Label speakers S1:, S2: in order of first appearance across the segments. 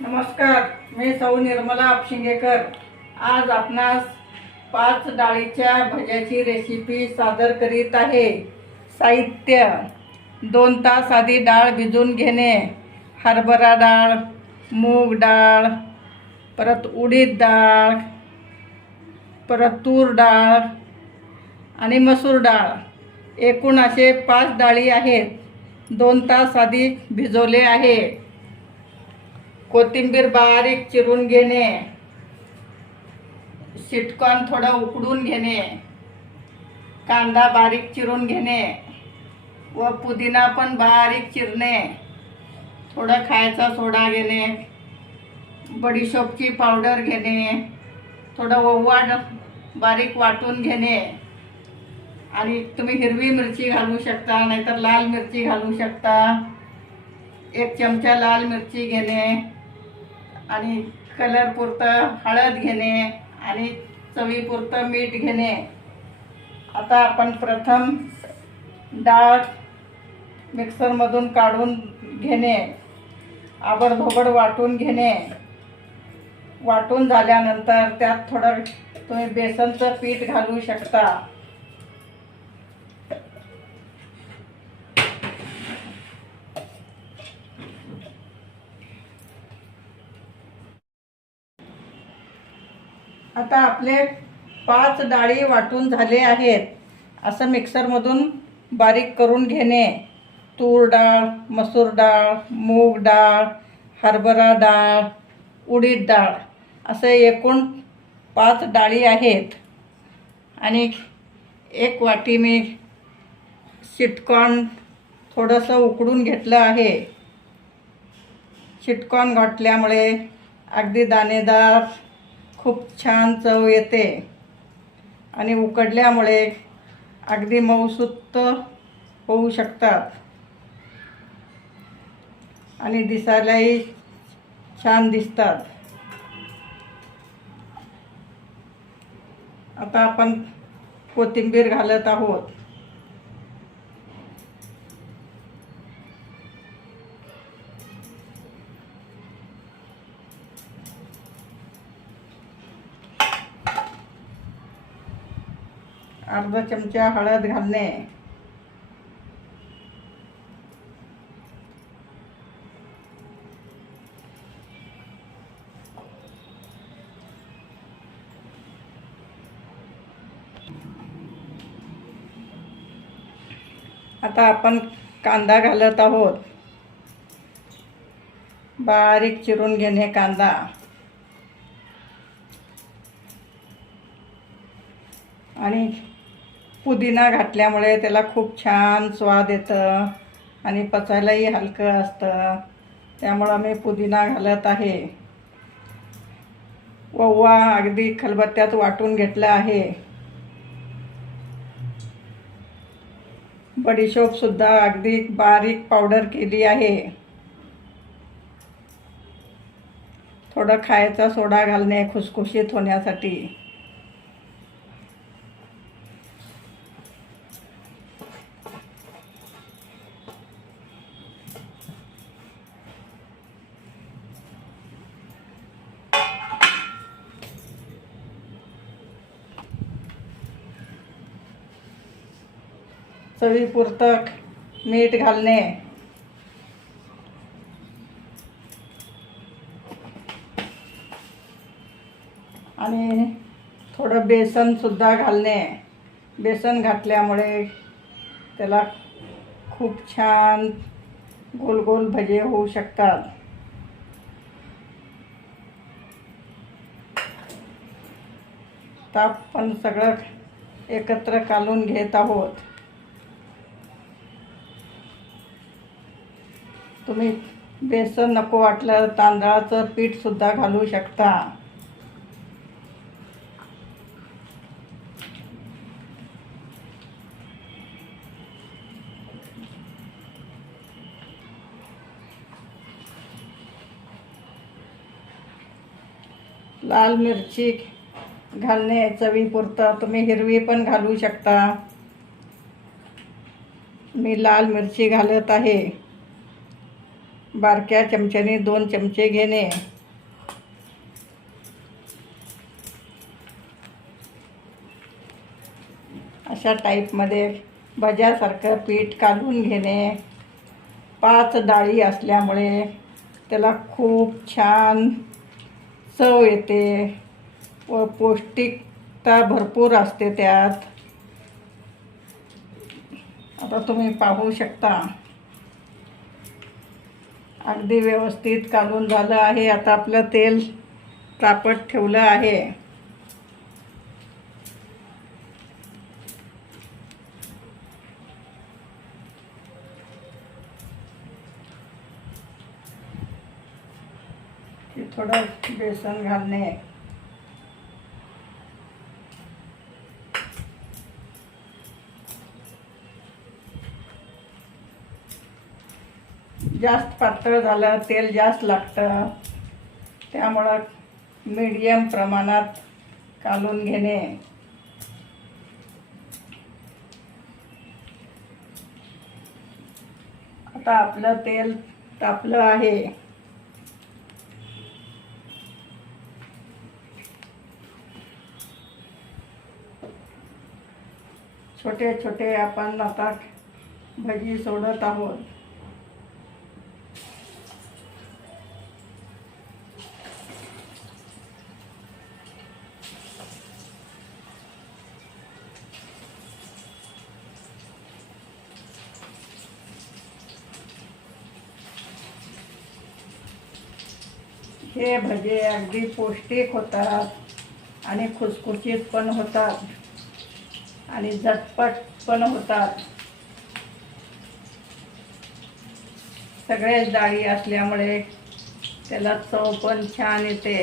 S1: नमस्कार मी सौ निर्मला आपशिंगेकर. आज आपणास पाच डाळीच्या भज्याची रेसिपी सादर करीत आहे. साहित्य. दोन तास आधी डाळ भिजून घेणे. हरभरा डाळ मूग डाळ परत उडीद डाळ परत तूर डाळ आणि मसूर डाळ. एकूण असे पाच डाळी आहेत. दोन तास आधी भिजवले आहे. कोथिंबीर बारीक चिरून घेणे. सिटकॉन थोडं उकडून घेणे. कांदा बारीक चिरून घेणे. व पुदिना पण बारीक चिरणे. थोडं खायचा सोडा घेणे. बडीशोपची पावडर घेणे. थोडं ओवा बारीक वाटून घेणे. आणि तुम्ही हिरवी मिरची घालू शकता नाहीतर लाल मिरची घालू शकता. एक चमचा लाल मिरची घेणे. आणि कलरपुरतं हळद घेणे आणि चवीपुरतं मीठ घेणे. आता आपण प्रथम डाळ मिक्सरमधून काढून घेणे. आबडधोबड वाटून घेणे. वाटून झाल्यानंतर त्यात थोडं तुम्ही बेसनचं पीठ घालू शकता. आता आपले पाच डाळी वाटून झाले आहेत. असं मिक्सरमधून बारीक करून घेणे. तूर डाळ मसूर डाळ मूग डाळ हरभरा डाळ उडीद डाळ असे एकूण पाच डाळी आहेत. आणि एक वाटी मी शिटकॉर्न थोडंसं उकडून घेतलं आहे. शिटकॉर्न घातल्यामुळे अगदी दाणेदार खूप छान चव येते. आणि उकडल्यामुळे अगदी मऊसुत्त होऊ शकतात. आणि दिसायलाही छान दिसतात. आता आपण कोथिंबीर घालत आहोत. अर्धा चमचा हळद घालणे. आता आपण कांदा घालत आहोत. बारीक चिरून घेणे कांदा. आणि पुदिना घातल्यामुळे त्याला खूप छान स्वाद येतं आणि पचायलाही हलकं असतं. त्यामुळं मी पुदिना घालत आहे. ओवा अगदी खलबत्त्यात वाटून घेतलं आहे. बडीशोपसुद्धा अगदी बारीक पावडर केली आहे. थोडं खायचा सोडा घालणे खुसखुशीत होण्यासाठी. चवीपुरतं मीठ घालणे. आणि थोडं बेसनसुद्धा घालणे. बेसन घातल्यामुळे त्याला खूप छान गोल गोल भजे होऊ शकतात. ताप पण सगळं एकत्र कालून घेत आहोत. तुम्ही बेसन नको वाटलं तांदळाचं पीठसुद्धा घालू शकता. लाल मिरची घालणे चवीपुरतं तुम्ही हिरवी पण घालू शकता. मी लाल मिरची घालत आहे. बारक्या चमच्याने दोन चमचे घेणे. अशा टाईपमध्ये भज्यासारखं पीठ काढून घेणे. पाच डाळी असल्यामुळे त्याला खूप छान चव येते व पौष्टिकता भरपूर असते त्यात. आता तुम्ही पाहू शकता. अगदी व्यवस्थित काढून झालं आहे. आता आपलं तेल तापत ठेवलं आहे. थोडं बेसन घालणे. जास्त पातळ झालं तेल जास्त लागतं. त्यामुळं मीडियम प्रमाणात कालून घेणे. आता आपलं तेल तापलं आहे. छोटे छोटे आपण आता भजी सोडत आहोत. हे भजे अगदी पौष्टिक होतात आणि खुसखुशीत पण होतात आणि झटपट पण होतात. सगळेच डाळी असल्यामुळे त्याला चव पण छान येते.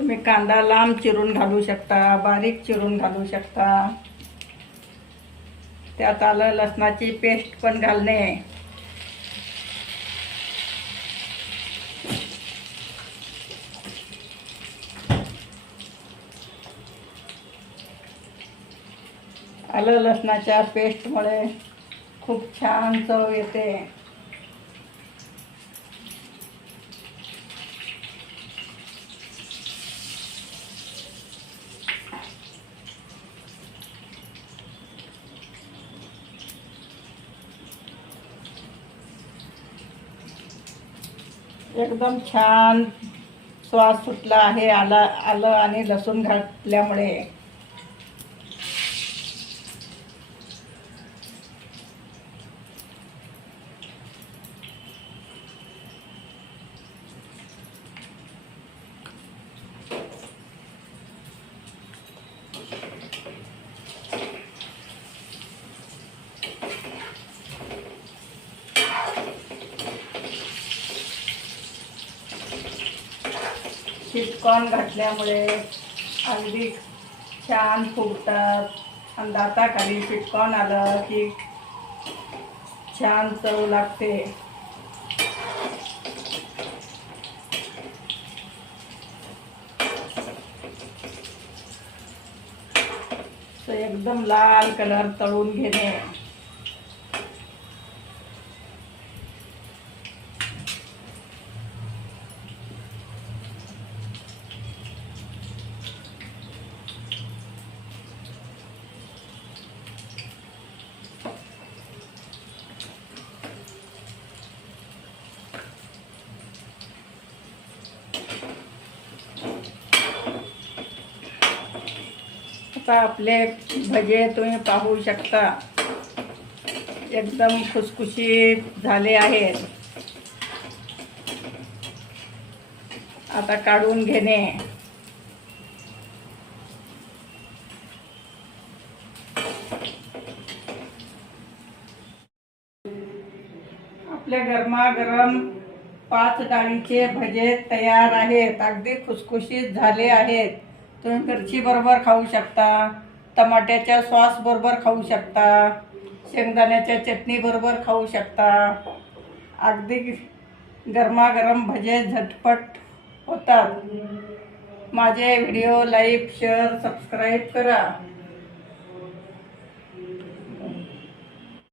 S1: तुम्ही कांदा लांब चिरून घालू शकता बारीक चिरून घालू शकता. त्यात आलं लसणाची पेस्ट पण घालणे. आलं लसणाच्या पेस्टमुळे खूप छान चव येते. एकदम छान श्वास सुटला आहे आला आलं आणि लसूण घातल्यामुळे. स्वीटकॉर्न घातल्यामुळे अगदी छान फुगतात. आणि दाताखाली स्वीटकॉर्न आलं की छान चव लागते. एकदम लाल कलर तळून घेणे. आता आपले भजे तुम्ही पाहू शकता. एकदम खुसखुशीत झाले आहेत आता काढून घेणे. आपले गरमागरम पाच डाळीचे भजे तयार आहेत. अगदी खुसखुशीत झाले आहेत. तुम्ही मिरचीबरोबर खाऊ शकता टमाट्याच्या सॉसबरोबर खाऊ शकता शेंगदाण्याच्या चटणीबरोबर खाऊ शकता. अगदी गरमागरम भजे झटपट होतात. माझे व्हिडिओ लाईक शेअर सबस्क्राईब करा.